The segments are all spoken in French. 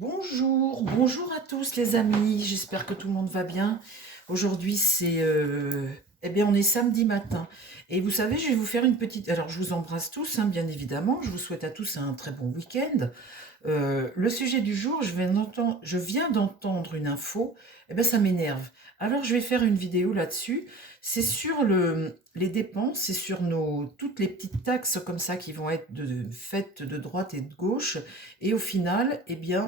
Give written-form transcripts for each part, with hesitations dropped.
Bonjour, bonjour à tous les amis, j'espère que tout le monde va bien. Aujourd'hui on est samedi matin et vous savez, je vais vous faire une petite... Alors je vous embrasse tous, hein, bien évidemment, je vous souhaite à tous un très bon week-end. Le sujet du jour, je viens d'entendre une info, ça m'énerve. Alors je vais faire une vidéo là-dessus. C'est sur les dépenses, c'est sur toutes les petites taxes comme ça qui vont être faites de droite et de gauche. Et au final,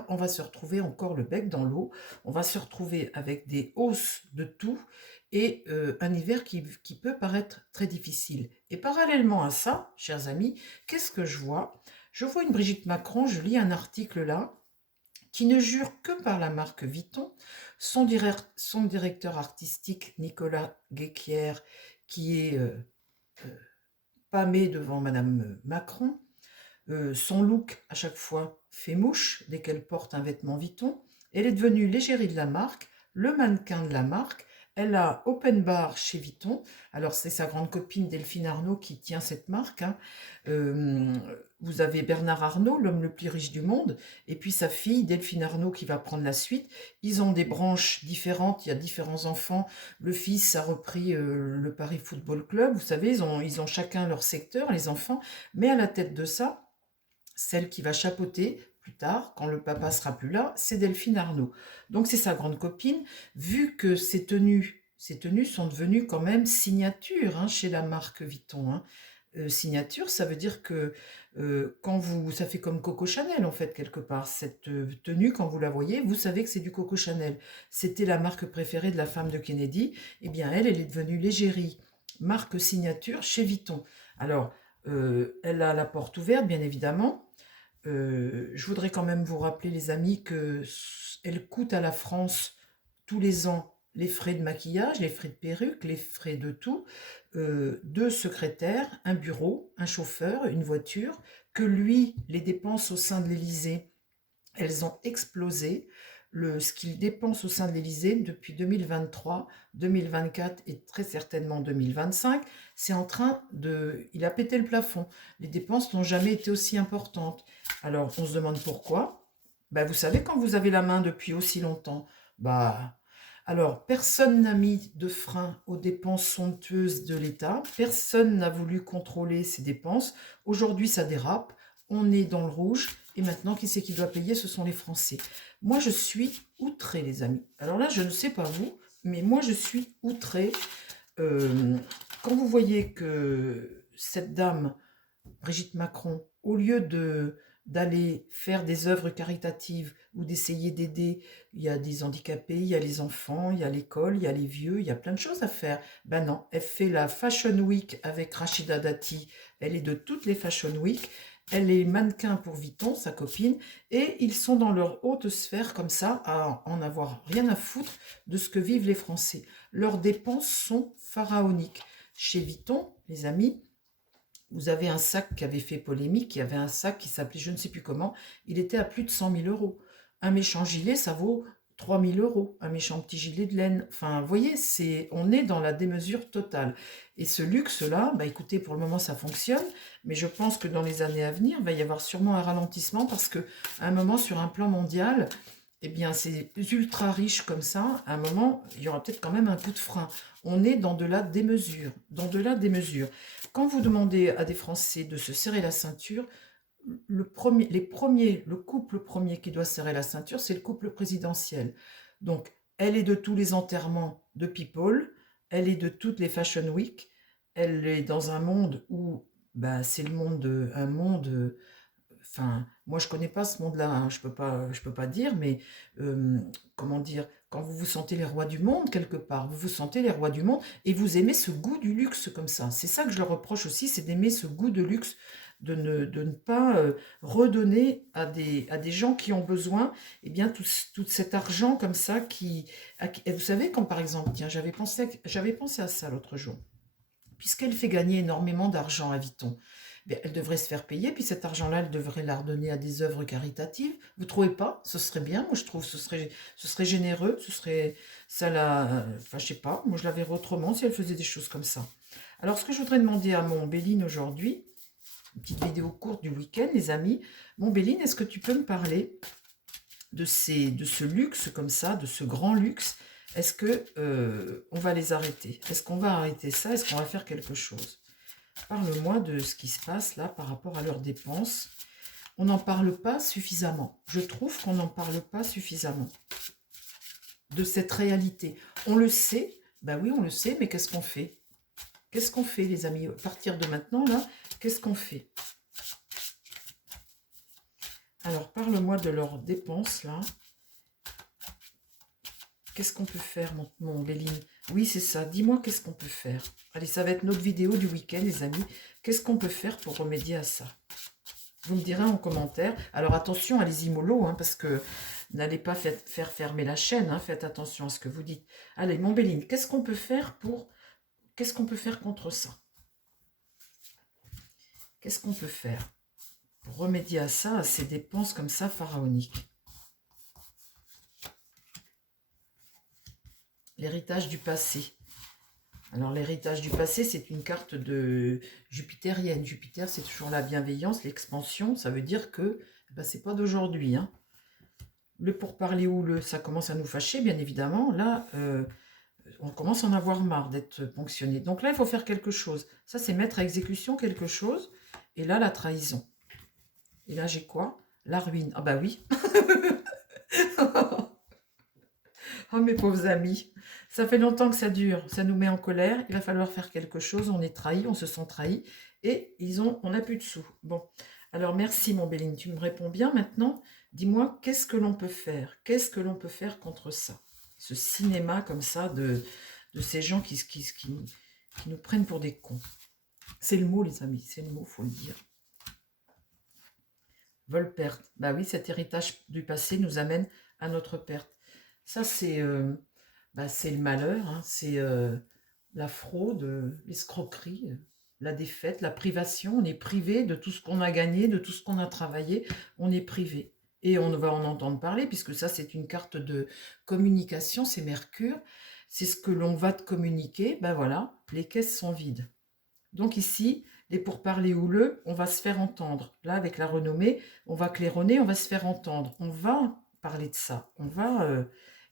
on va se retrouver encore le bec dans l'eau. On va se retrouver avec des hausses de tout et un hiver qui peut paraître très difficile. Et parallèlement à ça, chers amis, qu'est-ce que je vois? Je vois une Brigitte Macron, je lis un article là, qui ne jure que par la marque Vuitton. Son directeur artistique, Nicolas Guéquière, qui est euh, pâmé devant Madame Macron. Son look, à chaque fois, fait mouche dès qu'elle porte un vêtement Vuitton. Elle est devenue l'égérie de la marque, le mannequin de la marque. Elle a open bar chez Vuitton. Alors, c'est sa grande copine Delphine Arnault qui tient cette marque, hein. Euh, Vous avez Bernard Arnault, l'homme le plus riche du monde, et puis sa fille Delphine Arnault qui va prendre la suite. Ils ont des branches différentes, il y a différents enfants. Le fils a repris le Paris Football Club. Vous savez, ils ont chacun leur secteur, les enfants. Mais à la tête de ça, celle qui va chapeauter plus tard, quand le papa sera plus là, c'est Delphine Arnault. Donc c'est sa grande copine. Vu que ces tenues sont devenues quand même signature, hein, chez la marque Vuitton, hein. Signature, ça veut dire que ça fait comme Coco Chanel en fait quelque part. Cette tenue, quand vous la voyez, vous savez que c'est du Coco Chanel. C'était la marque préférée de la femme de Kennedy. Eh bien elle est devenue l'égérie, marque signature chez Vuitton. Alors, elle a la porte ouverte, bien évidemment. Je voudrais quand même vous rappeler, les amis, elle coûte à la France tous les ans les frais de maquillage, les frais de perruque, les frais de tout, deux secrétaires, un bureau, un chauffeur, une voiture, que lui, les dépenses au sein de l'Élysée, elles ont explosé. Ce qu'il dépense au sein de l'Élysée depuis 2023, 2024 et très certainement 2025, c'est en train de... Il a pété le plafond. Les dépenses n'ont jamais été aussi importantes. Alors, on se demande pourquoi. Vous savez, quand vous avez la main depuis aussi longtemps, alors, personne n'a mis de frein aux dépenses somptueuses de l'État. Personne n'a voulu contrôler ces dépenses. Aujourd'hui, ça dérape. On est dans le rouge. Et maintenant, qui c'est qui doit payer? Ce sont les Français. Moi, je suis outrée, les amis. Alors là, je ne sais pas vous, mais moi, je suis outrée. Euh, Quand vous voyez que cette dame, Brigitte Macron, au lieu d'aller faire des œuvres caritatives ou d'essayer d'aider, il y a des handicapés, il y a les enfants, il y a l'école, il y a les vieux, il y a plein de choses à faire. Ben non, elle fait la Fashion Week avec Rachida Dati, elle est de toutes les Fashion Week, elle est mannequin pour Vuitton, sa copine, et ils sont dans leur haute sphère comme ça, à en avoir rien à foutre de ce que vivent les Français. Leurs dépenses sont pharaoniques. Chez Vuitton, les amis, vous avez un sac qui avait fait polémique, il y avait un sac qui s'appelait je ne sais plus comment, il était à plus de 100 000 euros. Un méchant gilet, ça vaut 3 000 euros, un méchant petit gilet de laine. Enfin, vous voyez, on est dans la démesure totale. Et ce luxe-là, écoutez, pour le moment, ça fonctionne, mais je pense que dans les années à venir, il va y avoir sûrement un ralentissement parce qu'à un moment, sur un plan mondial, c'est ultra riche comme ça, à un moment, il y aura peut-être quand même un coup de frein. On est dans de la démesure, dans de la démesure. Quand vous demandez à des Français de se serrer la ceinture, le couple premier qui doit serrer la ceinture, c'est le couple présidentiel. Donc, elle est de tous les enterrements de people, elle est de toutes les Fashion Week, elle est dans un monde où c'est un monde. Enfin, moi je connais pas ce monde-là, hein, je peux pas dire, mais comment dire, quand vous vous sentez les rois du monde quelque part, vous vous sentez les rois du monde et vous aimez ce goût du luxe comme ça. C'est ça que je leur reproche aussi, c'est d'aimer ce goût de luxe, de ne pas redonner à des gens qui ont besoin, tout cet argent comme ça et vous savez, comme par exemple, tiens, j'avais pensé à ça l'autre jour, puisqu'elle fait gagner énormément d'argent à Vuitton. Elle devrait se faire payer, puis cet argent-là, elle devrait la redonner à des œuvres caritatives. Vous trouvez pas? Ce serait bien, moi je trouve, ce serait généreux, enfin je sais pas, moi je la verrais autrement si elle faisait des choses comme ça. Alors ce que je voudrais demander à mon Béline aujourd'hui, une petite vidéo courte du week-end, les amis. Mon Béline, est-ce que tu peux me parler de ce luxe comme ça, de ce grand luxe, est-ce que on va les arrêter? Est-ce qu'on va arrêter ça? Est-ce qu'on va faire quelque chose? Parle-moi de ce qui se passe là par rapport à leurs dépenses. On n'en parle pas suffisamment. Je trouve qu'on n'en parle pas suffisamment de cette réalité. On le sait, ben oui, on le sait, mais qu'est-ce qu'on fait? Qu'est-ce qu'on fait, les amis? À partir de maintenant, là, qu'est-ce qu'on fait? Alors, parle-moi de leurs dépenses, là. Qu'est-ce qu'on peut faire, mon Béline? Oui, c'est ça. Dis-moi qu'est-ce qu'on peut faire. Allez, ça va être notre vidéo du week-end, les amis. Qu'est-ce qu'on peut faire pour remédier à ça? Vous me direz en commentaire. Alors, attention, allez-y mollo, hein, parce que n'allez pas faire fermer la chaîne. Hein, faites attention à ce que vous dites. Allez, mon Béline, qu'est-ce qu'on peut faire pour... Qu'est-ce qu'on peut faire contre ça? Qu'est-ce qu'on peut faire pour remédier à ça, à ces dépenses comme ça pharaoniques? L'héritage du passé. Alors, l'héritage du passé, c'est une carte de jupitérienne. Jupiter, c'est toujours la bienveillance, l'expansion. Ça veut dire que ben, c'est pas d'aujourd'hui. Hein. Le pourparler houleux, ça commence à nous fâcher, bien évidemment. Là, on commence à en avoir marre d'être ponctionné. Donc là, il faut faire quelque chose. Ça, c'est mettre à exécution quelque chose. Et là, la trahison. Et là, j'ai quoi? La ruine. Ah bah oui. Oh, mes pauvres amis. Ça fait longtemps que ça dure. Ça nous met en colère. Il va falloir faire quelque chose. On est trahi, on se sent trahi. Et on n'a plus de sous. Bon. Alors, merci, mon Béline. Tu me réponds bien maintenant. Dis-moi, qu'est-ce que l'on peut faire? Qu'est-ce que l'on peut faire contre ça? Ce cinéma comme ça de ces gens qui nous prennent pour des cons. C'est le mot, les amis. C'est le mot, faut le dire. Vol-perte. Bah oui, cet héritage du passé nous amène à notre perte. Ça, c'est le malheur, hein, c'est la fraude, l'escroquerie, la défaite, la privation. On est privé de tout ce qu'on a gagné, de tout ce qu'on a travaillé. On est privé. Et on va en entendre parler, puisque ça, c'est une carte de communication, c'est Mercure. C'est ce que l'on va te communiquer. Ben voilà, les caisses sont vides. Donc ici, les pourparlers houleux, on va se faire entendre. Là, avec la renommée, on va claironner, on va se faire entendre. On va parler de ça. On va...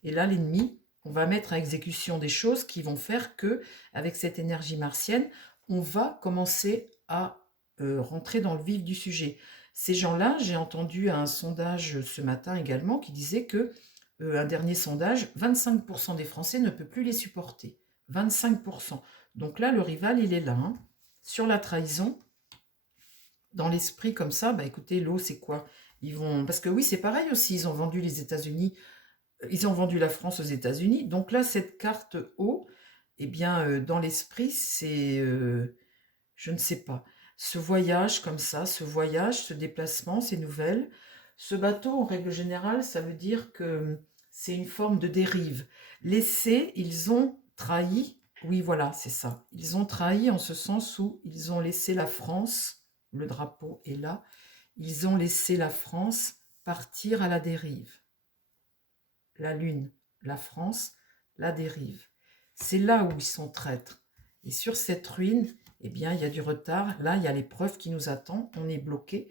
Et là, l'ennemi, on va mettre à exécution des choses qui vont faire que, avec cette énergie martienne, on va commencer à rentrer dans le vif du sujet. Ces gens-là, j'ai entendu un sondage ce matin également qui disait que, un dernier sondage, 25% des Français ne peuvent plus les supporter. 25%. Donc là, le rival, il est là. Hein. Sur la trahison, dans l'esprit comme ça, bah écoutez, l'eau, c'est quoi? Ils vont... Parce que oui, c'est pareil aussi, ils ont vendu les États-Unis, ils ont vendu la France aux États-Unis. Donc là, cette carte eau, eh bien, dans l'esprit, c'est... je ne sais pas. Ce voyage comme ça, ce voyage, ce déplacement, ces nouvelles, ce bateau, en règle générale, ça veut dire que c'est une forme de dérive. Laissés, ils ont trahi. Oui, voilà, c'est ça. Ils ont trahi en ce sens où ils ont laissé la France, le drapeau est là, ils ont laissé la France partir à la dérive. La Lune, la France, la dérive. C'est là où ils sont traîtres. Et sur cette ruine, eh bien, il y a du retard. Là, il y a l'épreuve qui nous attend. On est bloqué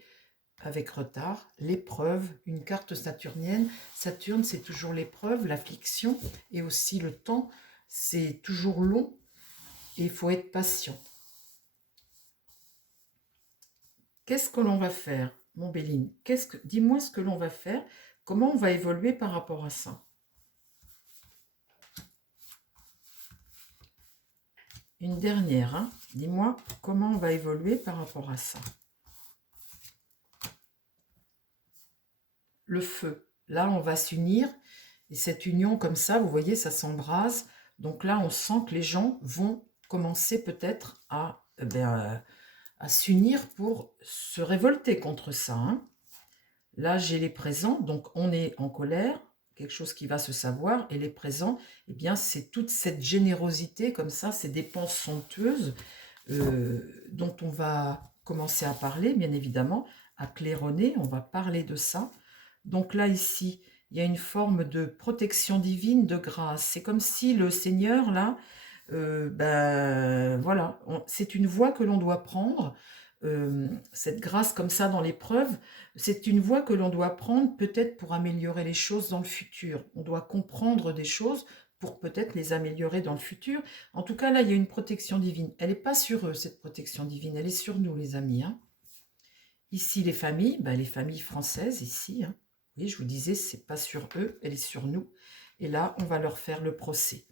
avec retard. L'épreuve, une carte saturnienne. Saturne, c'est toujours l'épreuve, l'affliction et aussi le temps. C'est toujours long et il faut être patient. Qu'est-ce que l'on va faire, mon Béline? Dis-moi ce que l'on va faire. Comment on va évoluer par rapport à ça? Une dernière, hein. Dis-moi comment on va évoluer par rapport à ça. Le feu. Là, on va s'unir. Et cette union comme ça, vous voyez, ça s'embrase. Donc là, on sent que les gens vont commencer peut-être à s'unir pour se révolter contre ça. Hein. Là, j'ai les présents. Donc, on est en colère. Quelque chose qui va se savoir. Et les présents, eh bien, c'est toute cette générosité comme ça, ces dépenses somptueuses dont on va commencer à parler, bien évidemment, à claironner. On va parler de ça. Donc là, ici, il y a une forme de protection divine, de grâce. C'est comme si le Seigneur, là, voilà, c'est une voie que l'on doit prendre. cette grâce comme ça dans l'épreuve, c'est une voie que l'on doit prendre peut-être pour améliorer les choses dans le futur. On doit comprendre des choses pour peut-être les améliorer dans le futur. En tout cas, là, il y a une protection divine. Elle n'est pas sur eux, cette protection divine. Elle est sur nous, les amis. Hein. Ici, les familles françaises, ici. Hein. Oui, je vous disais, c'est pas sur eux, elle est sur nous. Et là, on va leur faire le procès.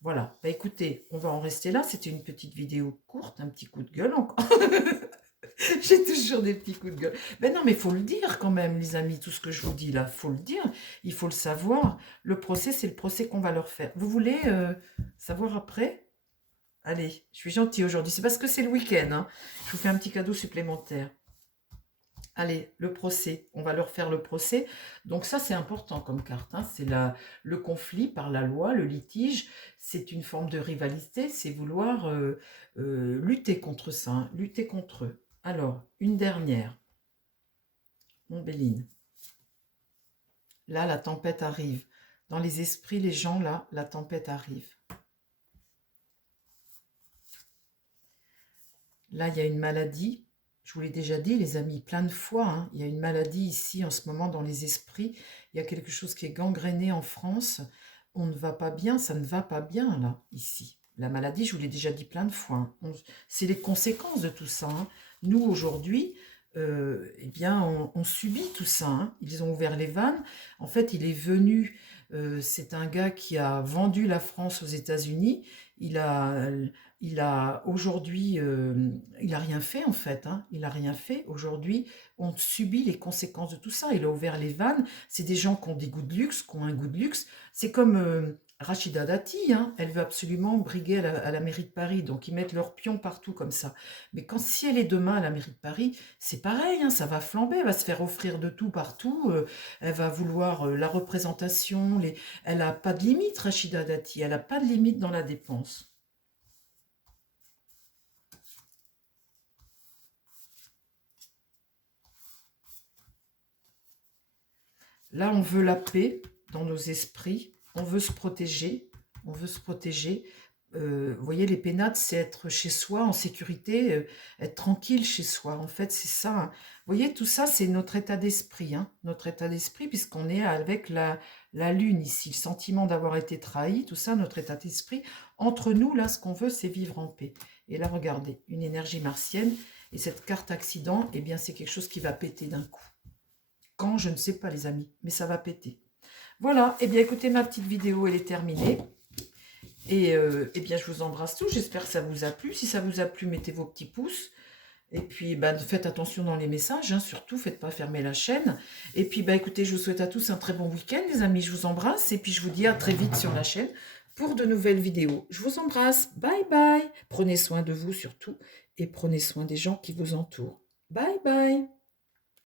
Voilà. Bah, écoutez, on va en rester là. C'était une petite vidéo courte, un petit coup de gueule encore. J'ai toujours des petits coups de gueule. Ben non, mais il faut le dire quand même, les amis, tout ce que je vous dis là, il faut le dire, il faut le savoir. Le procès, c'est le procès qu'on va leur faire. Vous voulez savoir après? Allez, je suis gentille aujourd'hui. C'est parce que c'est le week-end. Hein. Je vous fais un petit cadeau supplémentaire. Allez, le procès, on va leur faire le procès. Donc ça, c'est important comme carte. Hein. C'est le conflit par la loi, le litige. C'est une forme de rivalité. C'est vouloir lutter contre ça, hein, lutter contre eux. Alors, une dernière. Mon Béline. Là, la tempête arrive. Dans les esprits, les gens, là, la tempête arrive. Là, il y a une maladie. Je vous l'ai déjà dit, les amis, plein de fois. Hein, il y a une maladie ici, en ce moment, dans les esprits. Il y a quelque chose qui est gangréné en France. On ne va pas bien, ça ne va pas bien, là, ici. La maladie, je vous l'ai déjà dit plein de fois. Hein. C'est les conséquences de tout ça. Hein. Nous, aujourd'hui, eh bien, on subit tout ça. Hein. Ils ont ouvert les vannes. En fait, il est venu, c'est un gars qui a vendu la France aux États-Unis. Il a aujourd'hui, il n'a rien fait en fait. Hein. Il n'a rien fait. Aujourd'hui, on subit les conséquences de tout ça. Il a ouvert les vannes. C'est des gens qui ont des goûts de luxe, qui ont un goût de luxe. C'est comme Rachida Dati, hein, elle veut absolument briguer à la mairie de Paris, donc ils mettent leurs pions partout comme ça. Mais si elle est demain à la mairie de Paris, c'est pareil, hein, ça va flamber, elle va se faire offrir de tout partout, elle va vouloir la représentation, elle n'a pas de limite, Rachida Dati, elle n'a pas de limite dans la dépense. Là, on veut la paix dans nos esprits, on veut se protéger, on veut se protéger. Vous voyez, les pénates, c'est être chez soi en sécurité, être tranquille chez soi. En fait, c'est ça. Hein. Vous voyez, tout ça, c'est notre état d'esprit. Hein, notre état d'esprit, puisqu'on est avec la lune ici, le sentiment d'avoir été trahi, tout ça, notre état d'esprit. Entre nous, là, ce qu'on veut, c'est vivre en paix. Et là, regardez, une énergie martienne. Et cette carte accident, eh bien, c'est quelque chose qui va péter d'un coup. Quand, je ne sais pas, les amis, mais ça va péter. Voilà, eh bien, écoutez, ma petite vidéo, elle est terminée. Et eh bien, je vous embrasse tous. J'espère que ça vous a plu. Si ça vous a plu, mettez vos petits pouces. Et puis, bah, faites attention dans les messages. Hein, surtout, faites pas fermer la chaîne. Et puis, bah, écoutez, je vous souhaite à tous un très bon week-end, les amis. Je vous embrasse. Et puis, je vous dis à très vite sur la chaîne pour de nouvelles vidéos. Je vous embrasse. Bye bye. Prenez soin de vous surtout. Et prenez soin des gens qui vous entourent. Bye bye.